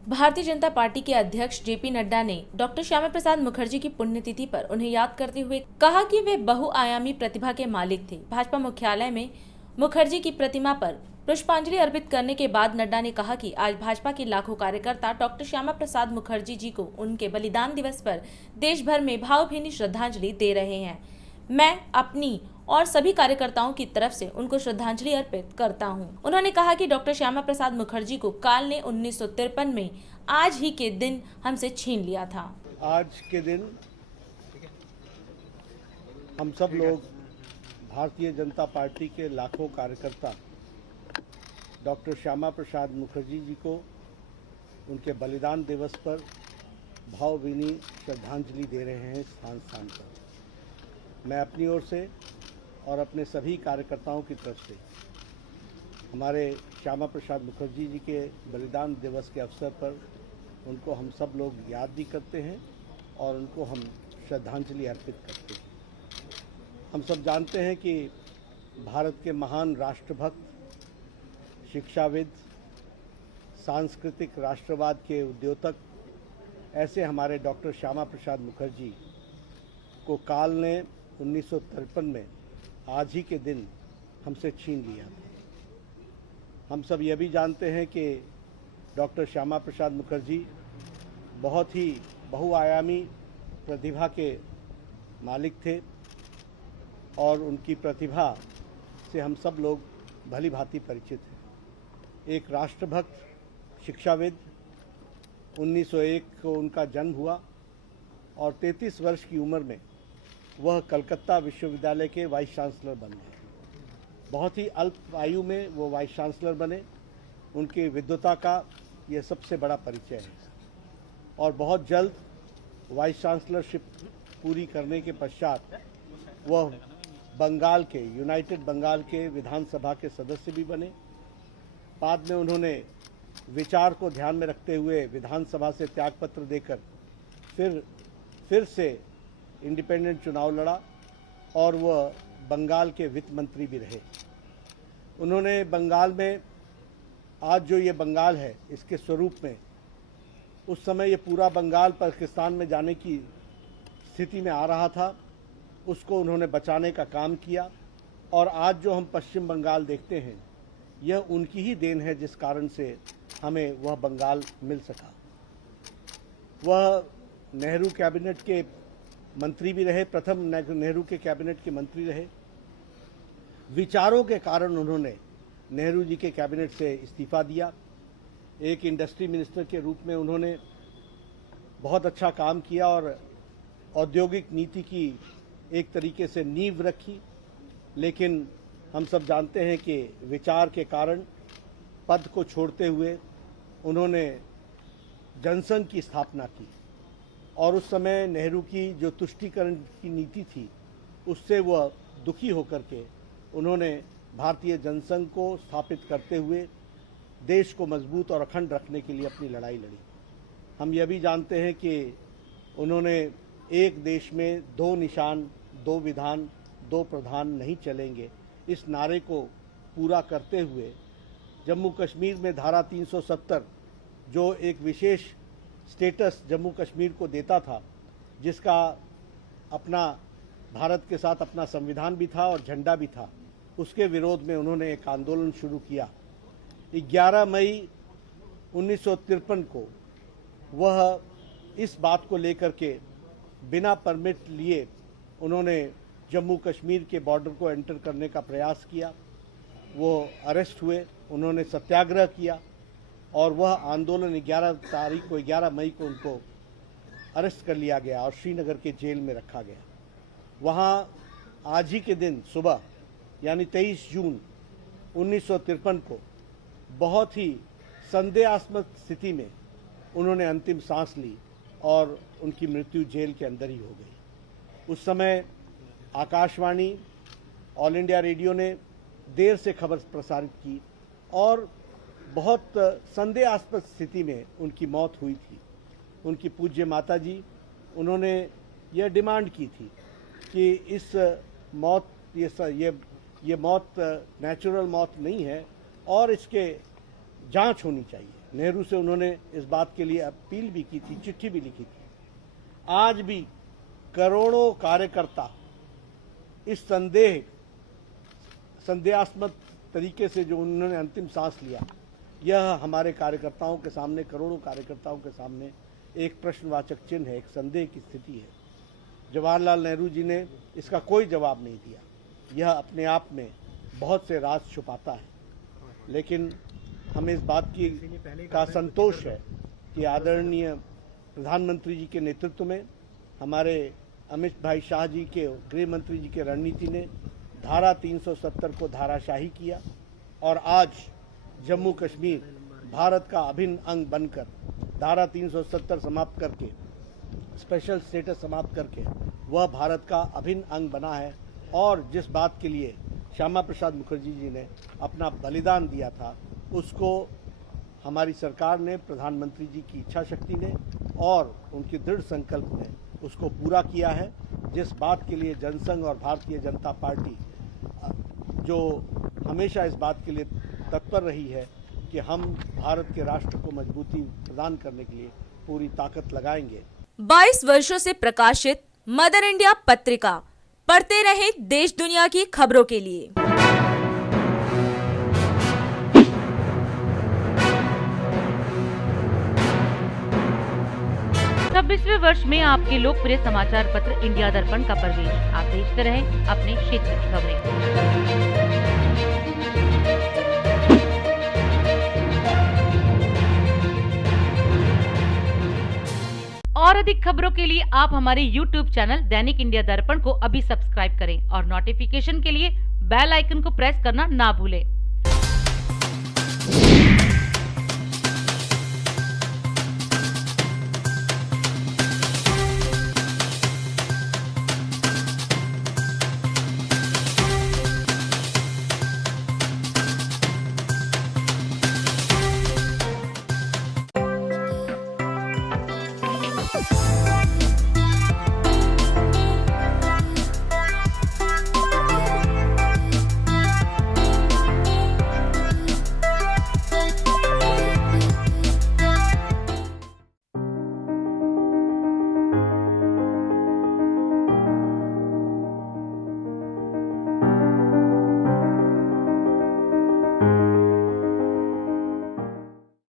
Bharatiya Janata party के अध्यक्ष JP Nadda ने डॉक्टर श्यामा प्रसाद मुखर्जी की पुण्यतिथि पर उन्हें याद करते हुए कहा कि वे बहुआयामी प्रतिभा के मालिक थे। भाजपा मुख्यालय में मुखर्जी की प्रतिमा पर पुष्पांजलि अर्पित करने के बाद नड्डा ने कहा कि आज भाजपा के लाखों कार्यकर्ता डॉक्टर श्यामा प्रसाद मुखर्जी जी को उनके बलिदान दिवस पर देश भर में भावभीनी श्रद्धांजलि दे रहे हैं। मैं अपनी और सभी कार्यकर्ताओं की तरफ से उनको श्रद्धांजलि अर्पित करता हूं। उन्होंने कहा कि डॉक्टर श्यामा प्रसाद मुखर्जी को काल ने 1953 में आज ही के दिन हमसे छीन लिया था। आज के दिन हम सब लोग भारतीय जनता पार्टी के लाखों कार्यकर्ता डॉक्टर श्यामा प्रसाद मुखर्जी जी को उनके बलिदान दिवस पर भावभीनी श्रद्धांजलि दे रहे हैं स्थान स्थान पर। मैं अपनी ओर से और अपने सभी कार्यकर्ताओं की तरफ से हमारे श्यामा प्रसाद मुखर्जी जी के बलिदान दिवस के अवसर पर उनको हम सब लोग याद भी करते हैं और उनको हम श्रद्धांजलि अर्पित करते हैं। हम सब जानते हैं कि भारत के महान राष्ट्रभक्त, शिक्षाविद, सांस्कृतिक राष्ट्रवाद के उद्योतक ऐसे हमारे डॉक्टर श्यामा प्रसाद मुखर्जी को काल ने 1953 में आज ही के दिन हमसे छीन लिया था। हम सब यह भी जानते हैं कि डॉक्टर श्यामा प्रसाद मुखर्जी बहुत ही बहुआयामी प्रतिभा के मालिक थे और उनकी प्रतिभा से हम सब लोग भली भांति परिचित हैं। एक राष्ट्रभक्त, शिक्षाविद, 1901 को उनका जन्म हुआ और 33 वर्ष की उम्र में वह कलकत्ता विश्वविद्यालय के वाइस चांसलर बन गए। बहुत ही अल्प आयु में वो वाइस चांसलर बने। उनकी विद्वता का ये सबसे बड़ा परिचय है और बहुत जल्द वाइस चांसलरशिप पूरी करने के पश्चात वह बंगाल के यूनाइटेड बंगाल के विधानसभा के सदस्य भी बने। बाद में उन्होंने विचार को ध्यान में रखते हुए विधानसभा से त्यागपत्र देकर फिर से इंडिपेंडेंट चुनाव लड़ा और वह बंगाल के वित्त मंत्री भी रहे। उन्होंने बंगाल में आज जो ये बंगाल है इसके स्वरूप में उस समय ये पूरा बंगाल पाकिस्तान में जाने की स्थिति में आ रहा था, उसको उन्होंने बचाने का काम किया और आज जो हम पश्चिम बंगाल देखते हैं यह उनकी ही देन है जिस कारण से हमें वह बंगाल मिल सका। वह नेहरू कैबिनेट के मंत्री भी रहे, प्रथम नेहरू के कैबिनेट के मंत्री रहे। विचारों के कारण उन्होंने नेहरू जी के कैबिनेट से इस्तीफा दिया। एक इंडस्ट्री मिनिस्टर के रूप में उन्होंने बहुत अच्छा काम किया और औद्योगिक नीति की एक तरीके से नींव रखी। लेकिन हम सब जानते हैं कि विचार के कारण पद को छोड़ते हुए उन्होंने जनसंघ की स्थापना की और उस समय नेहरू की जो तुष्टीकरण की नीति थी उससे वह दुखी होकर के उन्होंने भारतीय जनसंघ को स्थापित करते हुए देश को मजबूत और अखंड रखने के लिए अपनी लड़ाई लड़ी। हम यह भी जानते हैं कि उन्होंने एक देश में दो निशान, दो विधान, दो प्रधान नहीं चलेंगे इस नारे को पूरा करते हुए जम्मू कश्मीर में धारा 370 जो एक विशेष स्टेटस जम्मू कश्मीर को देता था, जिसका अपना भारत के साथ अपना संविधान भी था और झंडा भी था, उसके विरोध में उन्होंने एक आंदोलन शुरू किया। 11 मई 1953 को वह इस बात को लेकर के बिना परमिट लिए उन्होंने जम्मू कश्मीर के बॉर्डर को एंटर करने का प्रयास किया। वो अरेस्ट हुए, उन्होंने सत्याग्रह किया और वह आंदोलन 11 मई को उनको अरेस्ट कर लिया गया और श्रीनगर के जेल में रखा गया। वहाँ आज ही के दिन सुबह यानी 23 जून 1953 को बहुत ही संदेहास्पद स्थिति में उन्होंने अंतिम सांस ली और उनकी मृत्यु जेल के अंदर ही हो गई। उस समय आकाशवाणी, ऑल इंडिया रेडियो ने देर से खबर प्रसारित की और बहुत संदेहास्पद स्थिति में उनकी मौत हुई थी। उनकी पूज्य माता जी, उन्होंने यह डिमांड की थी कि इस मौत ये मौत नेचुरल मौत नहीं है और इसके जांच होनी चाहिए। नेहरू से उन्होंने इस बात के लिए अपील भी की थी, चिट्ठी भी लिखी थी। आज भी करोड़ों कार्यकर्ता इस संदेहास्पद तरीके से जो उन्होंने अंतिम सांस लिया, यह हमारे कार्यकर्ताओं के सामने, करोड़ों कार्यकर्ताओं के सामने एक प्रश्नवाचक चिन्ह है, एक संदेह की स्थिति है। जवाहरलाल नेहरू जी ने इसका कोई जवाब नहीं दिया। यह अपने आप में बहुत से राज छुपाता है, लेकिन हमें इस बात का संतोष है कि आदरणीय प्रधानमंत्री जी के नेतृत्व में हमारे अमित भाई शाह जी के, गृह मंत्री जी के रणनीति ने धारा 370 को धाराशाही किया और आज जम्मू कश्मीर भारत का अभिन्न अंग बनकर धारा 370 समाप्त करके, स्पेशल स्टेटस समाप्त करके वह भारत का अभिन्न अंग बना है। और जिस बात के लिए श्यामा प्रसाद मुखर्जी जी ने अपना बलिदान दिया था, उसको हमारी सरकार ने, प्रधानमंत्री जी की इच्छा शक्ति ने और उनकी दृढ़ संकल्प ने उसको पूरा किया है। जिस बात के लिए जनसंघ और भारतीय जनता पार्टी जो हमेशा इस बात के लिए तत्पर रही है कि हम भारत के राष्ट्र को मजबूती प्रदान करने के लिए पूरी ताकत लगाएंगे। 22 वर्षों से प्रकाशित मदर इंडिया पत्रिका पढ़ते रहें देश दुनिया की खबरों के लिए। 26वें वर्ष में आपके लोकप्रिय समाचार पत्र इंडिया दर्पण का प्रवेश। आप देखते रहें अपने क्षेत्र की खबरें। और अधिक खबरों के लिए आप हमारे YouTube चैनल दैनिक इंडिया दर्पण को अभी सब्सक्राइब करें और नोटिफिकेशन के लिए बेल आइकन को प्रेस करना ना भूलें।